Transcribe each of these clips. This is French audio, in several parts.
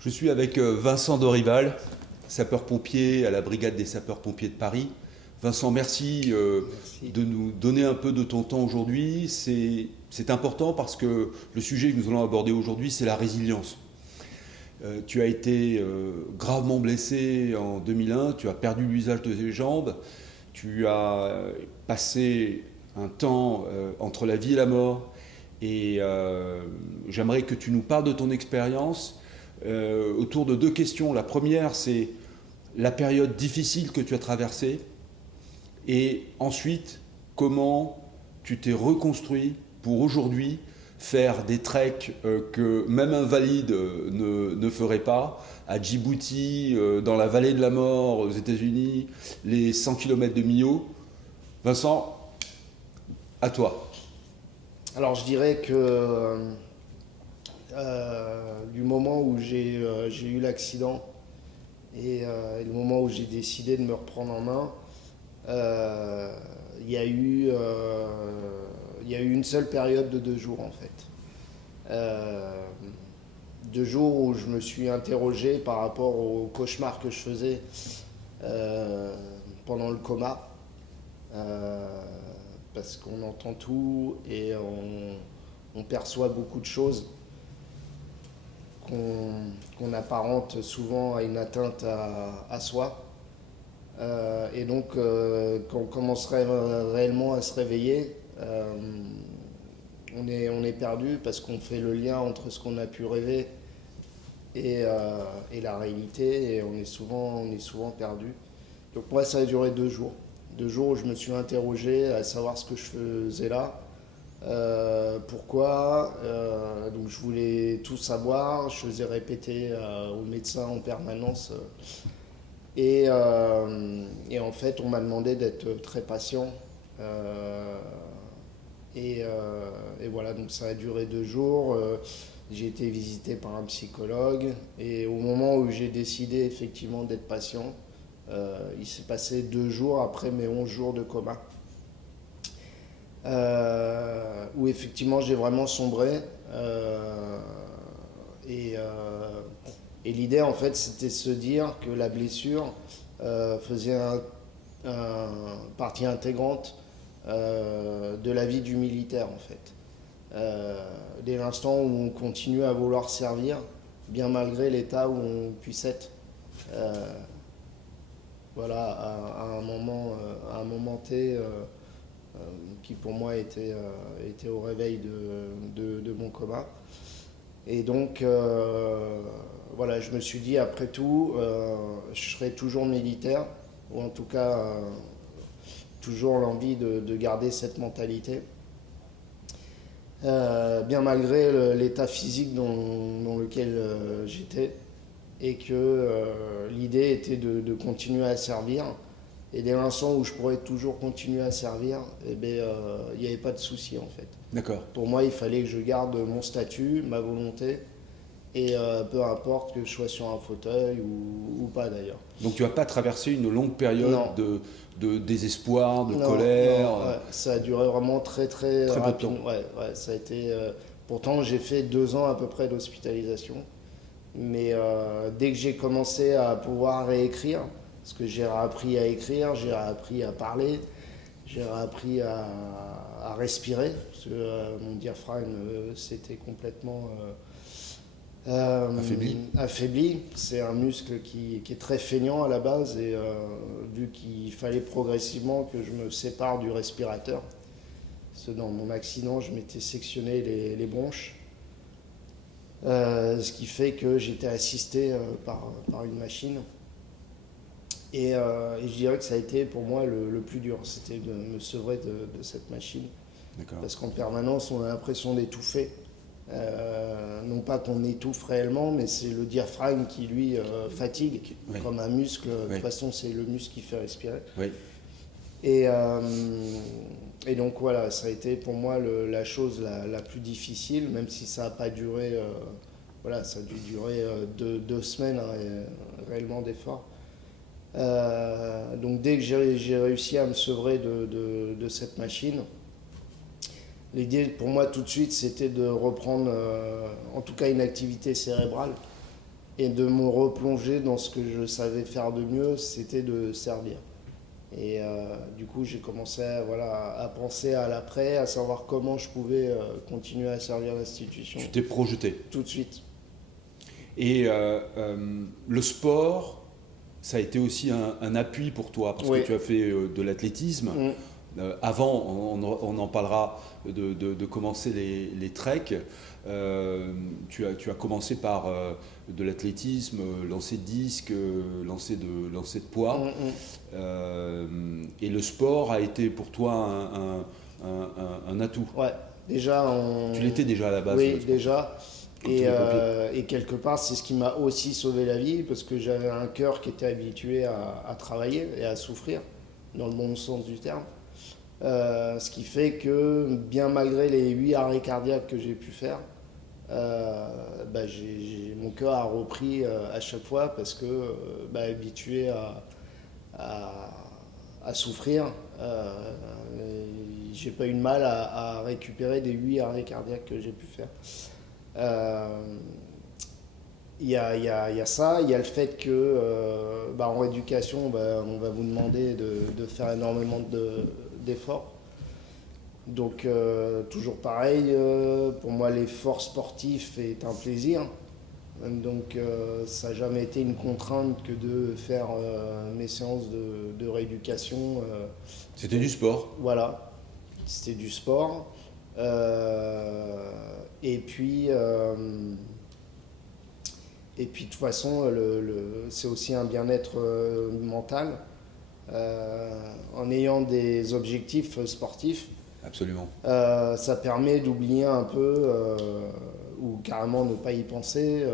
Je suis avec Vincent Dorival, sapeur-pompier à la Brigade des sapeurs-pompiers de Paris. Vincent, merci, Merci. de nous donner un peu de ton temps aujourd'hui. C'est important parce que le sujet que nous allons aborder aujourd'hui, c'est la résilience. Tu as été gravement blessé en 2001, tu as perdu l'usage de tes jambes, tu as passé un temps entre la vie et la mort. Et j'aimerais que tu nous parles de ton expérience autour de deux questions. La première, c'est la période difficile que tu as traversée. Et ensuite, comment tu t'es reconstruit pour aujourd'hui faire des treks que même un valide ne ferait pas, à Djibouti, dans la vallée de la mort, aux États-Unis, les 100 km de Millau. Vincent, à toi. Alors je dirais que du moment où j'ai eu l'accident et le moment où j'ai décidé de me reprendre en main, il y a eu, il y a eu une seule période de 2 jours en fait. Euh, 2 jours où je me suis interrogé par rapport au cauchemar que je faisais pendant le coma. Euh, Parce qu'on entend tout et on perçoit beaucoup de choses qu'on apparente souvent à une atteinte à soi. Et donc, quand on commencerait réellement à se réveiller, on est perdu parce qu'on fait le lien entre ce qu'on a pu rêver et la réalité, et on est souvent perdu. Donc moi, ça a duré 2 jours. 2 jours où je me suis interrogé à savoir ce que je faisais là, pourquoi. Donc je voulais tout savoir, je faisais répéter aux médecins en permanence. Et en fait, on m'a demandé d'être très patient. Et voilà, donc ça a duré 2 jours. J'ai été visité par un psychologue. Et au moment où j'ai décidé effectivement d'être patient, il s'est passé 2 jours après mes 11 jours de coma, où effectivement j'ai vraiment sombré. Et, euh, et l'idée en fait c'était de se dire que la blessure faisait partie intégrante de la vie du militaire en fait. Dès l'instant où on continue à vouloir servir, bien malgré l'état où on puisse être. Euh, voilà, à un moment T qui pour moi était au réveil de mon coma. Et donc, voilà, je me suis dit, après tout, je serai toujours militaire, ou en tout cas, toujours l'envie de garder cette mentalité. Bien malgré l'état physique dans lequel j'étais, et que l'idée était de continuer à servir. Et dès l'instant où je pourrais toujours continuer à servir, eh ben, il n'y avait pas de souci en fait. D'accord. Pour moi, il fallait que je garde mon statut, ma volonté, et peu importe que je sois sur un fauteuil ou pas d'ailleurs. Donc tu n'as pas traversé une longue période Non, de désespoir, de non, non, colère, ouais, ça a duré vraiment très très très peu de temps. rapidement. Ouais, ouais, ça a été. Pourtant, j'ai fait 2 ans à peu près d'hospitalisation. Mais dès que j'ai commencé à pouvoir réécrire, parce que j'ai réappris à écrire, j'ai réappris à parler, j'ai réappris à respirer, parce que mon diaphragme s'était complètement Affaibli. affaibli. C'est un muscle qui est très feignant à la base, et vu qu'il fallait progressivement que je me sépare du respirateur, parce que dans mon accident, je m'étais sectionné les bronches. Ce qui fait que j'étais assisté par une machine. Et je dirais que ça a été pour moi le plus dur, c'était de me sevrer de cette machine. D'accord. Parce qu'en permanence, on a l'impression d'étouffer. Non pas qu'on étouffe réellement, mais c'est le diaphragme qui, lui, fatigue, Oui. comme un muscle. De Oui. toute façon, c'est le muscle qui fait respirer. Oui. Et, euh, et donc voilà, ça a été pour moi la chose la plus difficile, même si ça n'a pas duré, voilà, ça a dû durer 2 semaines réellement d'efforts. Donc dès que j'ai réussi à me sevrer de cette machine, l'idée pour moi tout de suite c'était de reprendre en tout cas une activité cérébrale et de me replonger dans ce que je savais faire de mieux, c'était de servir. Et du coup, j'ai commencé à penser à l'après, à savoir comment je pouvais continuer à servir l'institution. Tu t'es projeté. Tout de suite. Et le sport, ça a été aussi un appui pour toi, parce que tu as fait de l'athlétisme. Avant, on en parlera de commencer les treks. Tu as commencé par de l'athlétisme, lancer de disque, lancer de poids. Et le sport a été pour toi un atout. Ouais, déjà. Tu l'étais déjà à la base. Oui, déjà. Et quelque part, c'est ce qui m'a aussi sauvé la vie, parce que j'avais un cœur qui était habitué à travailler et à souffrir, dans le bon sens du terme. Ce qui fait que, bien malgré les 8 arrêts cardiaques que j'ai pu faire, mon cœur a repris à chaque fois, parce que habitué à souffrir, j'ai pas eu de mal à récupérer des 8 arrêts cardiaques que j'ai pu faire. Il y a ça, il y a le fait que en éducation, on va vous demander de faire énormément d'efforts. Donc toujours pareil, pour moi l'effort sportif est un plaisir. Donc ça n'a jamais été une contrainte que de faire mes séances de rééducation. C'était du sport. Voilà, c'était du sport. Et puis de toute façon, c'est aussi un bien-être mental. En ayant des objectifs sportifs, absolument. Ça permet d'oublier un peu, ou carrément ne pas y penser,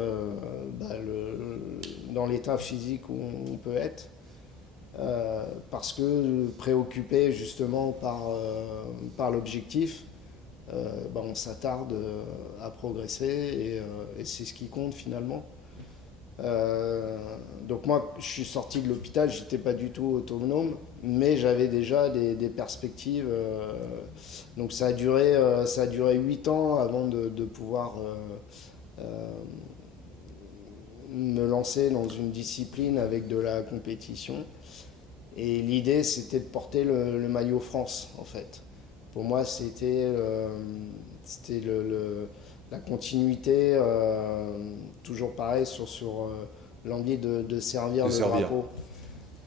dans l'état physique où on peut être. Parce que préoccupé justement par l'objectif, on s'attarde à progresser et c'est ce qui compte finalement. Donc moi, je suis sorti de l'hôpital, j'étais pas du tout autonome, mais j'avais déjà des perspectives. Donc ça a duré 8 ans avant de pouvoir me lancer dans une discipline avec de la compétition. Et l'idée, c'était de porter le maillot France, en fait. Pour moi, c'était la continuité, toujours pareil, sur l'envie de servir le drapeau.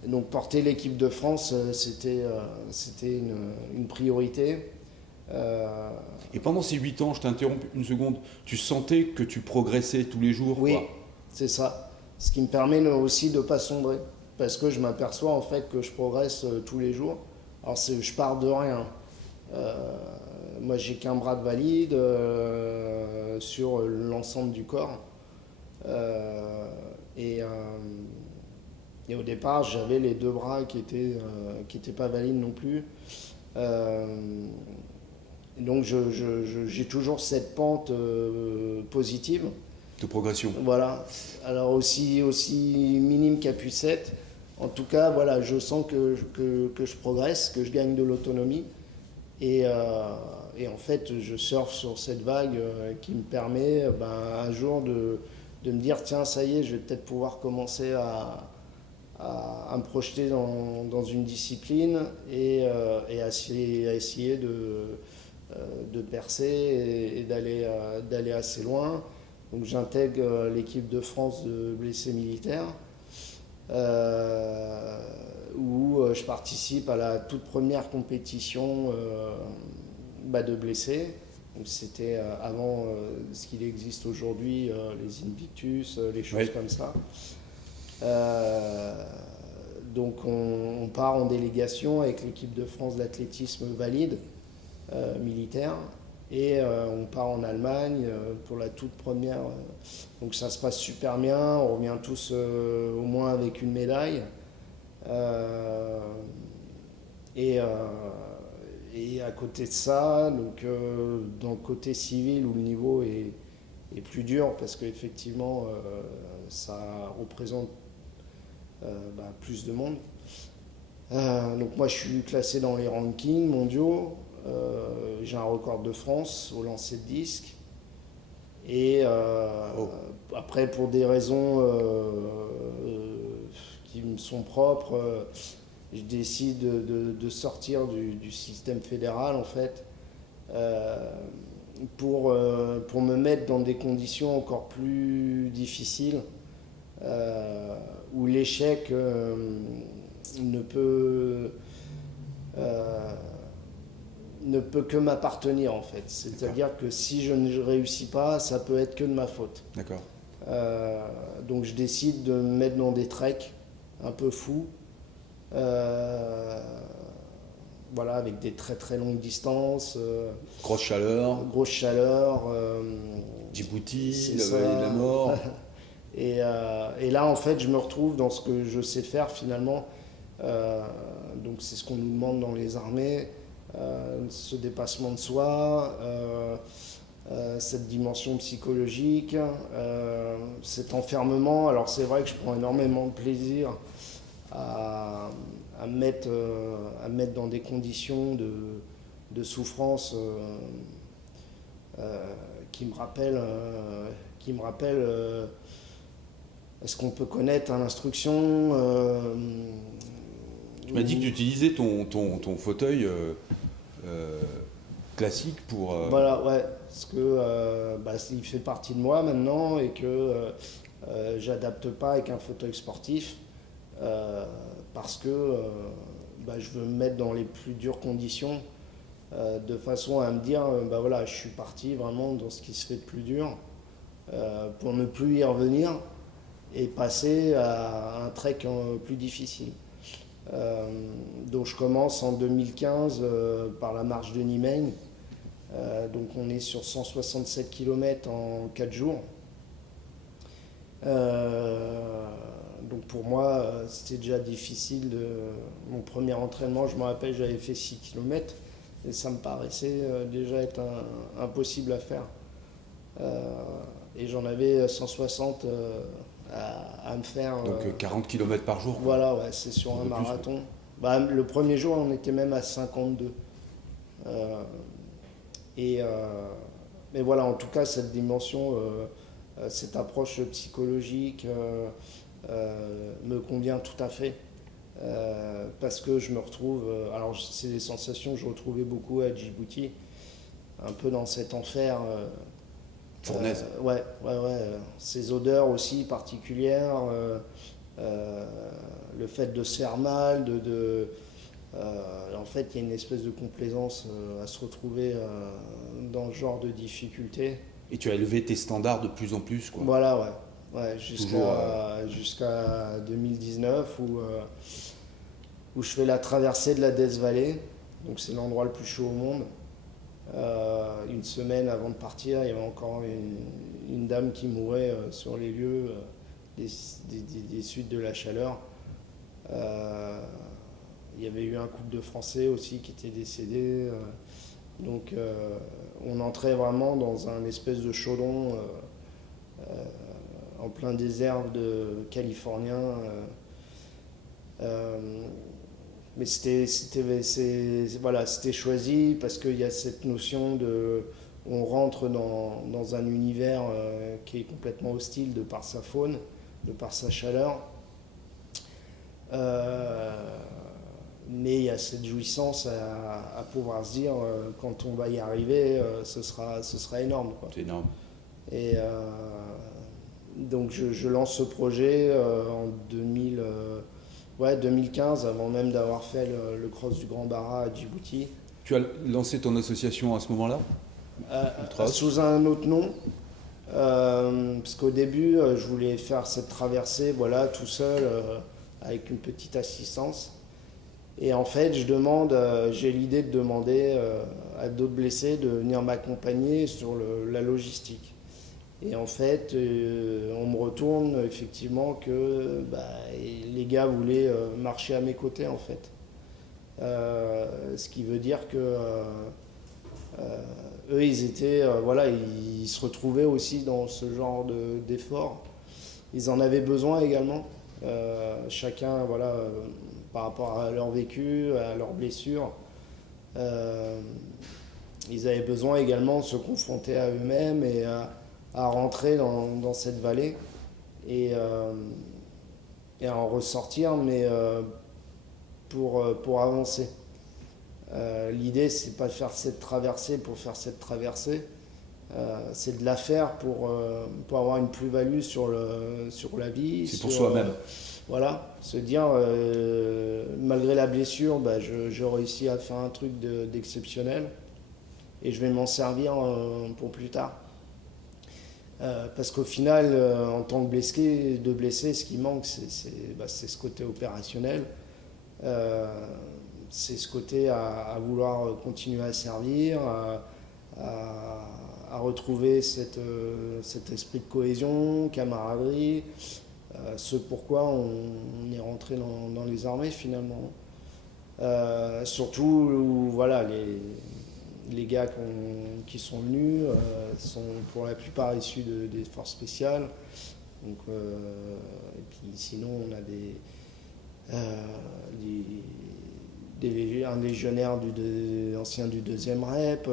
Et donc porter l'équipe de France, c'était une priorité. Et pendant ces 8 ans, je t'interromps une seconde, tu sentais que tu progressais tous les jours? Oui, c'est ça. Ce qui me permet aussi de ne pas sombrer. Parce que je m'aperçois en fait que je progresse tous les jours. Alors je pars de rien. Moi j'ai qu'un bras de valide sur l'ensemble du corps. Et au départ j'avais les 2 bras qui étaient pas valides non plus. Donc j'ai toujours cette pente positive. De progression. Voilà. Alors aussi minime qu'elle puisse être. En tout cas, voilà, je sens que je progresse, que je gagne de l'autonomie. Et en fait, je surfe sur cette vague qui me permet un jour de me dire, tiens, ça y est, je vais peut-être pouvoir commencer à me projeter dans une discipline et à essayer de percer et d'aller assez loin. Donc j'intègre l'équipe de France de blessés militaires. Où je participe à la toute première compétition de blessés. Donc c'était avant ce qu'il existe aujourd'hui, les Invictus, les choses comme ça. Donc on part en délégation avec l'équipe de France d'athlétisme valide militaire. Et on part en Allemagne pour la toute première. Donc ça se passe super bien, on revient tous au moins avec une médaille. Et à côté de ça, donc, dans le côté civil où le niveau est plus dur, parce qu'effectivement ça représente plus de monde. Donc moi je suis classé dans les rankings mondiaux. J'ai un record de France au lancer de disque Et Oh. après, pour des raisons qui me sont propres, je décide de sortir du système fédéral, en fait, euh, pour me mettre dans des conditions encore plus difficiles, où l'échec ne peut, euh, ne peut que m'appartenir, en fait. C'est-à-dire que si je ne réussis pas, ça peut être que de ma faute. D'accord. Donc je décide de me mettre dans des treks un peu fous, voilà, avec des très très longues distances, Grosse chaleur, grosse chaleur. Djibouti, C'est la ça. vallée de la mort. Et là, en fait, je me retrouve dans ce que je sais faire finalement. Donc c'est ce qu'on nous demande dans les armées, ce dépassement de soi, cette dimension psychologique, cet enfermement. Alors c'est vrai que je prends énormément de plaisir à me mettre dans des conditions de souffrance qui me rappellent est-ce qu'on peut connaître à l'instruction Tu m'as dit que tu utilisais ton fauteuil classique pour... Voilà, ouais, parce que il fait partie de moi maintenant et que j'adapte pas avec un fauteuil sportif parce que je veux me mettre dans les plus dures conditions de façon à me dire voilà, je suis parti vraiment dans ce qui se fait de plus dur pour ne plus y revenir et passer à un trek plus difficile. Donc je commence en 2015 par la marche de Nimègue. Donc on est sur 167 km en 4 jours. Donc pour moi, c'était déjà difficile. Mon premier entraînement, je me rappelle, j'avais fait 6 km et ça me paraissait déjà être impossible à faire. Et j'en avais 160 à me faire. Donc 40 km par jour. Voilà, ouais, c'est sur un marathon. Le premier jour, on était même à 52. Mais voilà, en tout cas, cette dimension, cette approche psychologique me convient tout à fait. Parce que je me retrouve. Alors, c'est des sensations que je retrouvais beaucoup à Djibouti, un peu dans cet enfer. Fournaise. Ouais. Ces odeurs aussi particulières, le fait de se faire mal, en fait, il y a une espèce de complaisance à se retrouver dans ce genre de difficultés. Et tu as élevé tes standards de plus en plus, quoi. Voilà, ouais, jusqu'à 2019 où je fais la traversée de la Death Valley. Donc c'est l'endroit le plus chaud au monde. Une semaine avant de partir, il y avait encore une dame qui mourait sur les lieux des suites de la chaleur. Il y avait eu un couple de Français aussi qui étaient décédés. Donc on entrait vraiment dans un espèce de chaudron en plein désert californien. Mais c'était choisi parce qu'il y a cette notion on rentre dans un univers qui est complètement hostile de par sa faune, de par sa chaleur. Mais il y a cette jouissance à pouvoir se dire quand on va y arriver, ce sera énorme, quoi. C'est énorme. Et donc je lance ce projet en 2015, avant même d'avoir fait le cross du Grand Barra à Djibouti. Tu as lancé ton association à ce moment-là ? Sous un autre nom, parce qu'au début, je voulais faire cette traversée tout seul, avec une petite assistance. Et en fait, j'ai l'idée de demander à d'autres blessés de venir m'accompagner sur la logistique. Et en fait, on me retourne effectivement que les gars voulaient marcher à mes côtés, en fait. Ce qui veut dire que eux, ils étaient, ils se retrouvaient aussi dans ce genre d'effort. Ils en avaient besoin également. Chacun, par rapport à leur vécu, à leurs blessures. Ils avaient besoin également de se confronter à eux-mêmes et à rentrer dans cette vallée et, à en ressortir, mais pour avancer. L'idée, c'est pas de faire cette traversée pour faire cette traversée, c'est de la faire pour avoir une plus-value sur la vie. C'est pour soi-même. Voilà, se dire, malgré la blessure, bah, je réussis à faire un truc d'exceptionnel et je vais m'en servir pour plus tard. Parce qu'au final, en tant que blessé, ce qui manque, c'est ce côté opérationnel. C'est ce côté à vouloir continuer à servir, à retrouver cet esprit de cohésion, camaraderie, ce pourquoi on est rentré dans les armées finalement. Surtout, voilà, les gars qui sont venus sont pour la plupart issus des forces spéciales. Donc, et puis sinon, on a un légionnaire ancien du 2e REP.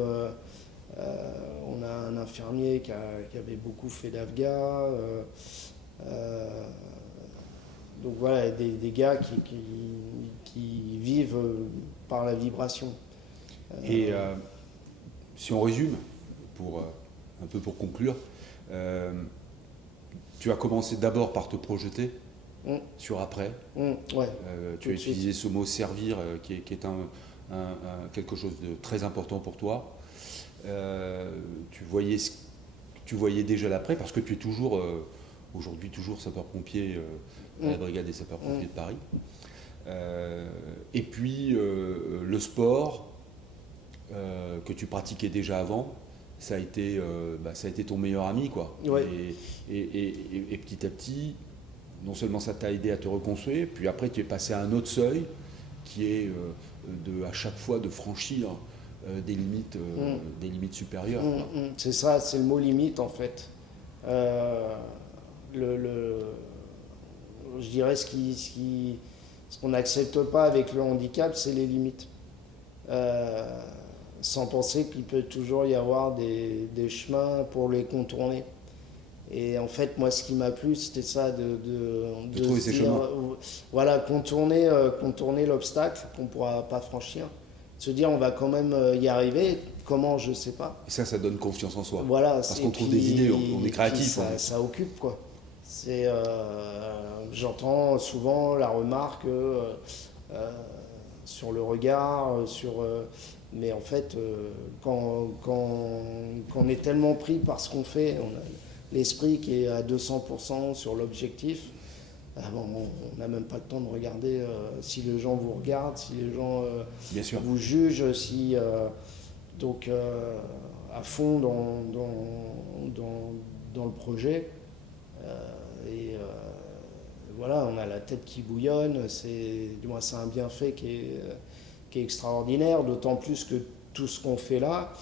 On a un infirmier qui avait beaucoup fait d'Afghan. Donc voilà, des gars qui vivent par la vibration. Et si on résume, un peu pour conclure, tu as commencé d'abord par te projeter sur après. Ouais, tu as utilisé ce mot servir qui est quelque chose de très important pour toi. Tu voyais déjà l'après parce que tu es toujours, aujourd'hui toujours sapeur-pompier à la brigade des sapeurs-pompiers de Paris. Et puis le sport que tu pratiquais déjà avant, ça a été ton meilleur ami, quoi. Ouais. Et petit à petit, non seulement ça t'a aidé à te reconstruire, puis après tu es passé à un autre seuil qui est à chaque fois de franchir des limites supérieures. C'est ça, c'est le mot limite en fait. Je dirais ce qu'on n'accepte pas avec le handicap, c'est les limites. Sans penser qu'il peut toujours y avoir des chemins pour les contourner. Et en fait, moi, ce qui m'a plu, c'était ça, de trouver ces chemins. Voilà, contourner l'obstacle qu'on ne pourra pas franchir. Se dire, on va quand même y arriver. Comment, je ne sais pas. Et ça donne confiance en soi. Voilà, parce qu'on trouve des idées, on est créatif. Ça occupe, quoi. J'entends souvent la remarque sur le regard, mais en fait, quand on est tellement pris par ce qu'on fait, on a l'esprit qui est à 200% sur l'objectif, on n'a même pas le temps de regarder si les gens vous regardent, si les gens Bien sûr. vous jugent, donc à fond dans le projet. Voilà, on a la tête qui bouillonne, c'est un bienfait qui est extraordinaire, d'autant plus que tout ce qu'on fait là,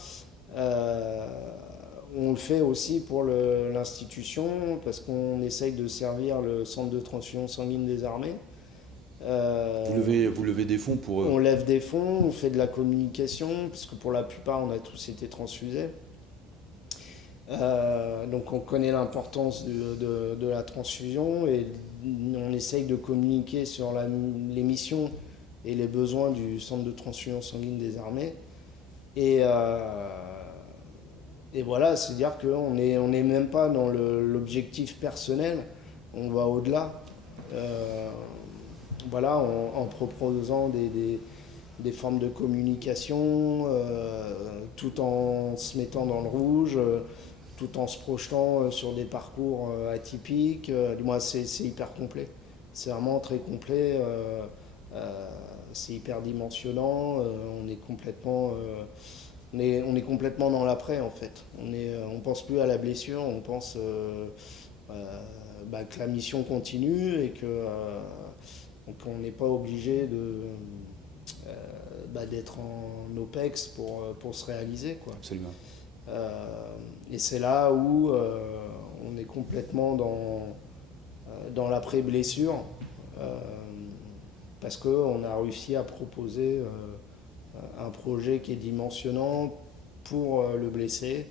on le fait aussi pour l'institution, parce qu'on essaye de servir le centre de transfusion sanguine des armées. Vous levez des fonds pour eux. On lève des fonds, on fait de la communication, puisque pour la plupart, on a tous été transfusés. Donc on connaît l'importance de la transfusion et on essaye de communiquer sur les missions et les besoins du centre de transfusion sanguine des armées. Et voilà, c'est-à-dire qu'on n'est même pas dans l'objectif personnel, on va au-delà. Voilà, en proposant des formes de communication, tout en se mettant dans le rouge, tout en se projetant sur des parcours atypiques. Moi, c'est hyper complet. C'est vraiment très complet. C'est hyper dimensionnant. On est complètement dans l'après, en fait. On pense plus à la blessure, on pense que la mission continue et qu'on n'est pas obligé d'être en OPEX pour se réaliser, quoi. Absolument. Et c'est là où on est complètement dans l'après-blessure, parce qu'on a réussi à proposer un projet qui est dimensionnant pour le blessé,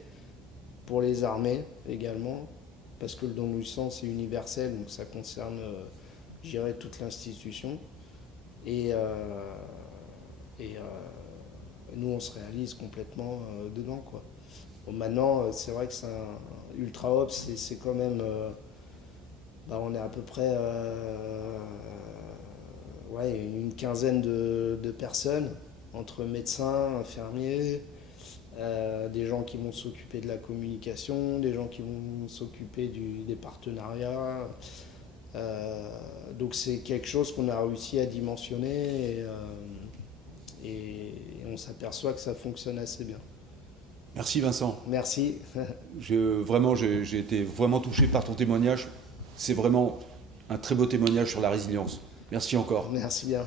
pour les armées également, parce que le don du sang c'est universel, donc ça concerne, je dirais, toute l'institution. Et, nous on se réalise complètement dedans, quoi. Bon, maintenant c'est vrai que c'est un ultra ops, c'est quand même, on est à peu près ouais, une quinzaine de personnes, entre médecins, infirmiers, des gens qui vont s'occuper de la communication, des gens qui vont s'occuper des partenariats. Donc c'est quelque chose qu'on a réussi à dimensionner et on s'aperçoit que ça fonctionne assez bien. Merci Vincent. Merci. Vraiment, j'ai été vraiment touché par ton témoignage. C'est vraiment un très beau témoignage sur la résilience. Merci encore. Merci bien.